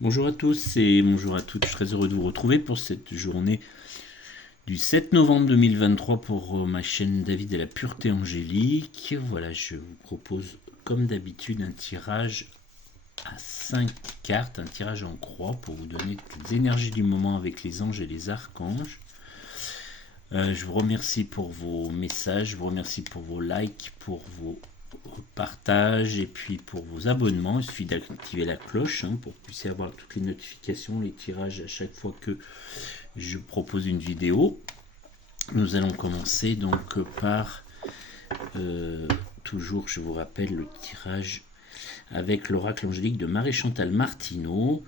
Bonjour à tous et bonjour à toutes, je suis très heureux de vous retrouver pour cette journée du 7 novembre 2023 pour ma chaîne David et la Pureté Angélique. Voilà, je vous propose comme d'habitude un tirage à 5 cartes, un tirage en croix pour vous donner les énergies du moment avec les anges et les archanges. Je vous remercie pour vos messages, je vous remercie pour vos likes, pour vos partages et puis pour vos abonnements. Il suffit d'activer la cloche pour que vous puissiez avoir toutes les notifications, les tirages à chaque fois que je propose une vidéo. Nous allons commencer donc par toujours, je vous rappelle, le tirage avec l'oracle angélique de Marie-Chantal Martineau,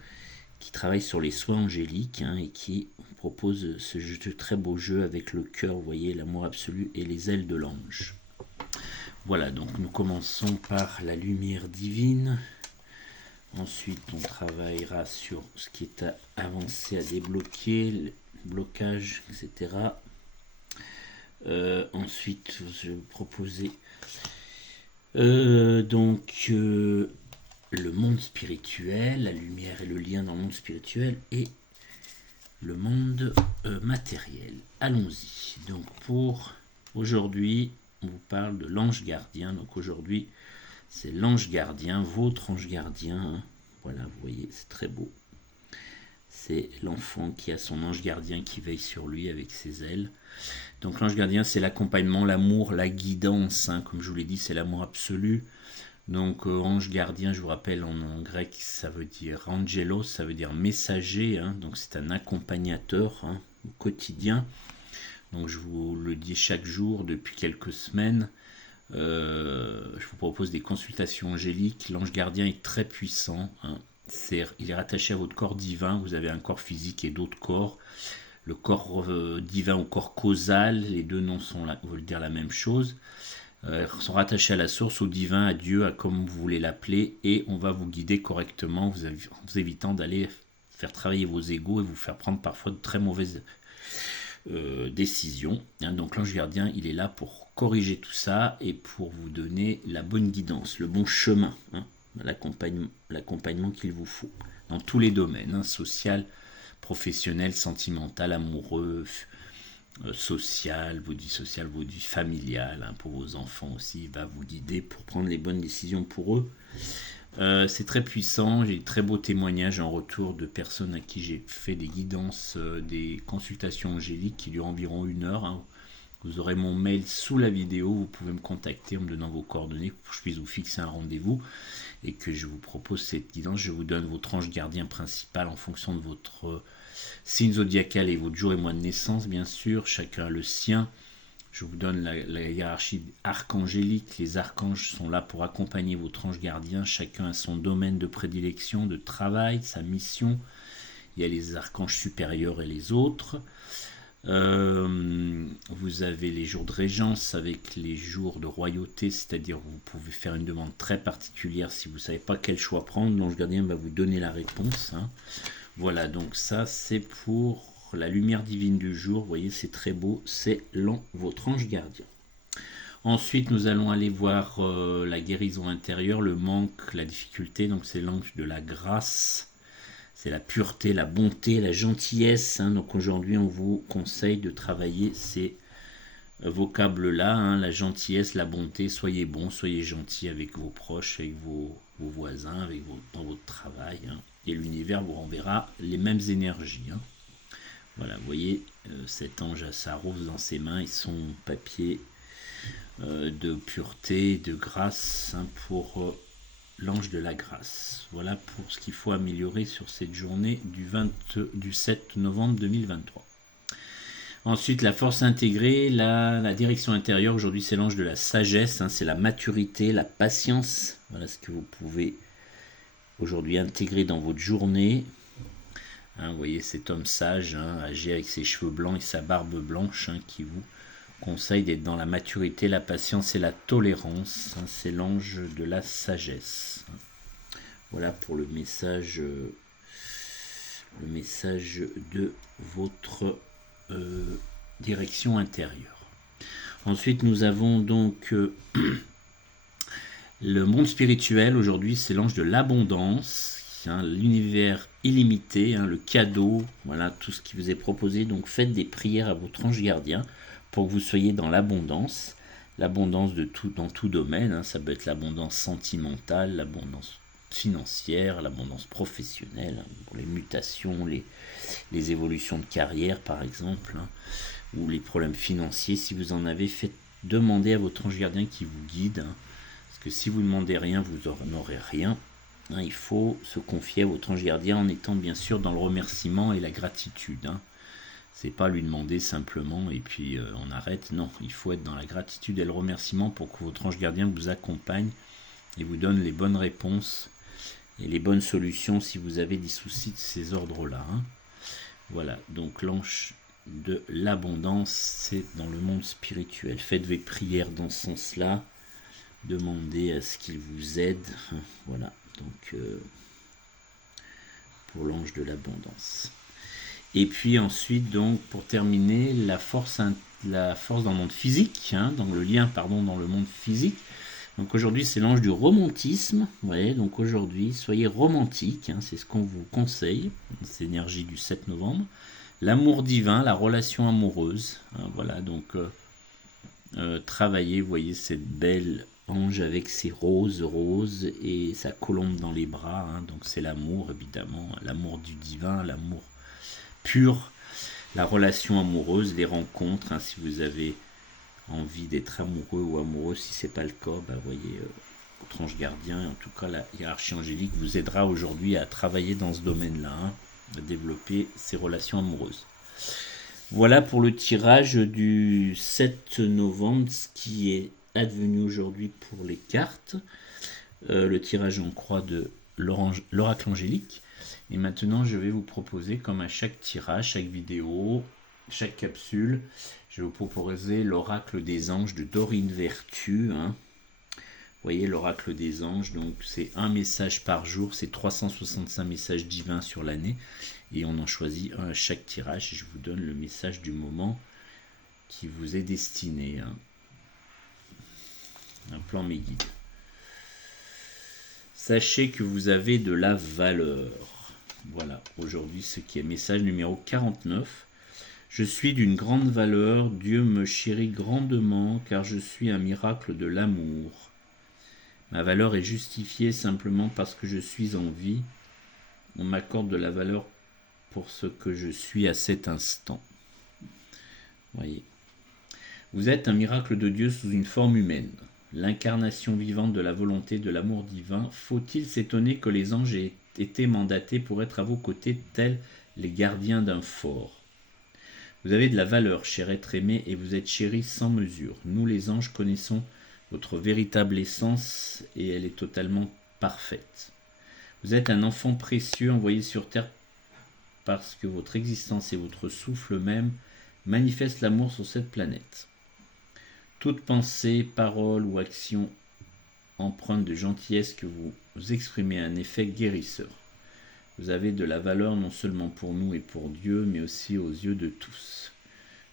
qui travaille sur les soins angéliques et qui propose ce très beau jeu avec le cœur, vous voyez, l'amour absolu et les ailes de l'ange. Voilà, donc nous commençons par la lumière divine. Ensuite, on travaillera sur ce qui est à avancer, à débloquer, le blocage, etc. Ensuite, je vais proposer le monde spirituel, la lumière et le lien dans le monde spirituel et le monde matériel. Allons-y. Donc pour aujourd'hui, on vous parle de l'ange gardien. Donc aujourd'hui, c'est l'ange gardien, votre ange gardien. Voilà, vous voyez, c'est très beau. C'est l'enfant qui a son ange gardien qui veille sur lui avec ses ailes. Donc l'ange gardien, c'est l'accompagnement, l'amour, la guidance. Comme je vous l'ai dit, c'est l'amour absolu. Donc ange gardien, je vous rappelle, en grec, ça veut dire angelos, ça veut dire messager. Donc c'est un accompagnateur au quotidien. Donc je vous le dis chaque jour depuis quelques semaines. Je vous propose des consultations angéliques. L'ange gardien est très puissant. Il est rattaché à votre corps divin. Vous avez un corps physique et d'autres corps. Le corps divin au corps causal, les deux noms veulent dire la même chose. Sont rattachés à la source, au divin, à Dieu, à comme vous voulez l'appeler, et on va vous guider correctement, vous évitant d'aller faire travailler vos égos et vous faire prendre parfois de très mauvaises décisions. Donc l'ange gardien, il est là pour corriger tout ça et pour vous donner la bonne guidance, le bon chemin, l'accompagnement qu'il vous faut dans tous les domaines, social, professionnel, sentimental, amoureux, social, votre vie familiale, pour vos enfants aussi, il va vous guider pour prendre les bonnes décisions pour eux. C'est très puissant, j'ai de très beaux témoignages en retour de personnes à qui j'ai fait des guidances, des consultations angéliques qui durent environ 1 heure. Vous aurez mon mail sous la vidéo, vous pouvez me contacter en me donnant vos coordonnées pour que je puisse vous fixer un rendez-vous et que je vous propose cette guidance. Je vous donne votre ange gardien principal en fonction de votre signe zodiacal et votre jour et mois de naissance, bien sûr, chacun a le sien. Je vous donne la hiérarchie archangélique. Les archanges sont là pour accompagner votre ange gardien. Chacun a son domaine de prédilection, de travail, sa mission. Il y a les archanges supérieurs et les autres. Vous avez les jours de régence avec les jours de royauté, c'est-à-dire vous pouvez faire une demande très particulière si vous ne savez pas quel choix prendre. L'ange gardien va vous donner la réponse. Voilà, donc ça c'est pour la lumière divine du jour. Vous voyez, c'est très beau, c'est votre ange gardien. Ensuite, nous allons aller voir la guérison intérieure, le manque, la difficulté. Donc c'est l'ange de la grâce. C'est la pureté, la bonté, la gentillesse. Donc aujourd'hui, on vous conseille de travailler ces vocables-là, la gentillesse, la bonté. Soyez bon, soyez gentil avec vos proches, avec vos voisins, dans votre travail. Et l'univers vous renverra les mêmes énergies. Voilà, vous voyez, cet ange a sa rose dans ses mains et son papier de pureté, de grâce pour l'ange de la grâce. Voilà pour ce qu'il faut améliorer sur cette journée du 7 novembre 2023. Ensuite, la force intégrée, la direction intérieure. Aujourd'hui, c'est l'ange de la sagesse. C'est la maturité, la patience. Voilà ce que vous pouvez aujourd'hui intégrer dans votre journée. Vous voyez cet homme sage, âgé avec ses cheveux blancs et sa barbe blanche, qui vous conseille d'être dans la maturité, la patience et la tolérance. C'est l'ange de la sagesse. Voilà pour le message de votre direction intérieure. Ensuite, nous avons donc le monde spirituel. Aujourd'hui, c'est l'ange de l'abondance hein, l'univers illimité, hein, le cadeau, voilà tout ce qui vous est proposé. Donc faites des prières à votre ange gardien pour que vous soyez dans l'abondance de tout, dans tout domaine, hein. Ça peut être l'abondance sentimentale, l'abondance financière, l'abondance professionnelle, hein, pour les mutations, les évolutions de carrière par exemple, hein, ou les problèmes financiers. Si vous en avez, faites demander à votre ange gardien qui vous guide, hein, parce que si vous ne demandez rien, vous n'aurez rien. Hein, il faut se confier à votre ange gardien en étant bien sûr dans le remerciement et la gratitude. Hein. C'est pas lui demander simplement et puis on arrête. Non, il faut être dans la gratitude et le remerciement pour que votre ange gardien vous accompagne et vous donne les bonnes réponses et les bonnes solutions si vous avez des soucis de ces ordres-là. Hein. Voilà, donc l'ange de l'abondance, c'est dans le monde spirituel. Faites vos prières dans ce sens-là. Demandez à ce qu'il vous aide. Voilà, donc pour l'ange de l'abondance. Et puis ensuite, donc, pour terminer, la force dans le monde physique, hein, dans le monde physique. Donc aujourd'hui, c'est l'ange du romantisme. Vous voyez, donc aujourd'hui, soyez romantique, hein, c'est ce qu'on vous conseille. C'est l'énergie du 7 novembre. L'amour divin, la relation amoureuse. Hein, voilà, donc travaillez, vous voyez cette belle ange avec ses roses et sa colombe dans les bras. Hein, donc c'est l'amour, évidemment, l'amour du divin, l'amour pur, la relation amoureuse, les rencontres, hein, si vous avez envie d'être amoureux ou amoureuse, si c'est pas le cas, bah, voyez, votre ange gardien, en tout cas la hiérarchie angélique vous aidera aujourd'hui à travailler dans ce domaine-là, hein, à développer ces relations amoureuses. Voilà pour le tirage du 7 novembre, ce qui est advenu aujourd'hui pour les cartes. Le tirage en croix de l'oracle angélique. Et maintenant, je vais vous proposer, comme à chaque tirage, chaque vidéo, chaque capsule, je vais vous proposer l'oracle des anges de Dorine Vertu. Hein. Vous voyez, l'oracle des anges, donc c'est un message par jour, c'est 365 messages divins sur l'année. Et on en choisit un à chaque tirage. Et je vous donne le message du moment qui vous est destiné. Hein. Un plan mes guides. Sachez que vous avez de la valeur. Voilà, aujourd'hui ce qui est message numéro 49. Je suis d'une grande valeur, Dieu me chérit grandement car je suis un miracle de l'amour. Ma valeur est justifiée simplement parce que je suis en vie. On m'accorde de la valeur pour ce que je suis à cet instant. Voyez. Vous êtes un miracle de Dieu sous une forme humaine, l'incarnation vivante de la volonté de l'amour divin. Faut-il s'étonner que les anges aient été mandatés pour être à vos côtés tels les gardiens d'un fort? Vous avez de la valeur, cher être aimé, et vous êtes chéri sans mesure. Nous, les anges, connaissons votre véritable essence et elle est totalement parfaite. Vous êtes un enfant précieux envoyé sur terre parce que votre existence et votre souffle même manifestent l'amour sur cette planète. Toute pensée, parole ou action empreinte de gentillesse que vous exprimez a un effet guérisseur. Vous avez de la valeur non seulement pour nous et pour Dieu, mais aussi aux yeux de tous.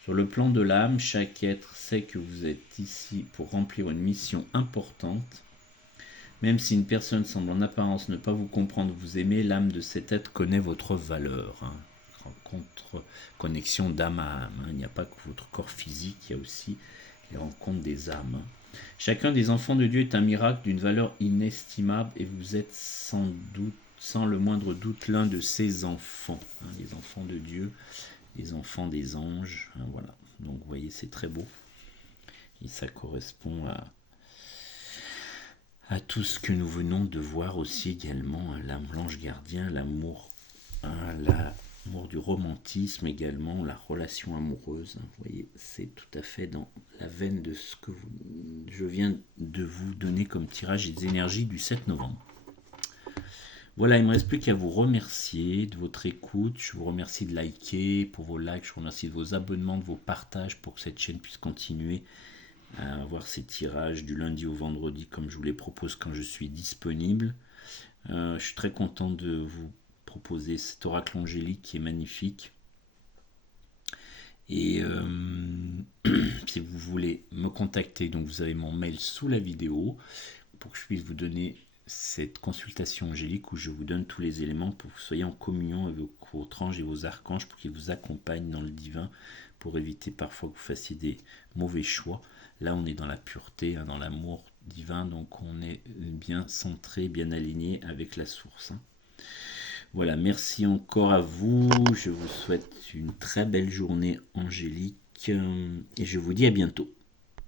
Sur le plan de l'âme, chaque être sait que vous êtes ici pour remplir une mission importante. Même si une personne semble en apparence ne pas vous comprendre, vous aimer, l'âme de cet être connaît votre valeur. Hein. Rencontre, connexion d'âme à âme. Hein. Il n'y a pas que votre corps physique, il y a aussi les rencontres des âmes. Hein. Chacun des enfants de Dieu est un miracle d'une valeur inestimable et vous êtes sans doute, sans le moindre doute, l'un de ses enfants. Hein, les enfants de Dieu, les enfants des anges. Hein, voilà. Donc vous voyez, c'est très beau. Et ça correspond à tout ce que nous venons de voir aussi également, l'ange gardien, l'amour, hein, l'amour du romantisme également, la relation amoureuse. Hein, vous voyez, c'est tout à fait dans la veine de ce que je viens de vous donner comme tirage des énergies du 7 novembre. Voilà, il ne me reste plus qu'à vous remercier de votre écoute. Je vous remercie de liker pour vos likes, je vous remercie de vos abonnements, de vos partages pour que cette chaîne puisse continuer à avoir ces tirages du lundi au vendredi comme je vous les propose quand je suis disponible. Je suis très content de vous proposer cet oracle angélique qui est magnifique. Et si vous voulez me contacter, donc vous avez mon mail sous la vidéo pour que je puisse vous donner cette consultation angélique où je vous donne tous les éléments pour que vous soyez en communion avec votre ange et vos archanges pour qu'ils vous accompagnent dans le divin, pour éviter parfois que vous fassiez des mauvais choix. Là, on est dans la pureté, dans l'amour divin, donc on est bien centré, bien aligné avec la source. Voilà, merci encore à vous. Je vous souhaite une très belle journée angélique et je vous dis à bientôt.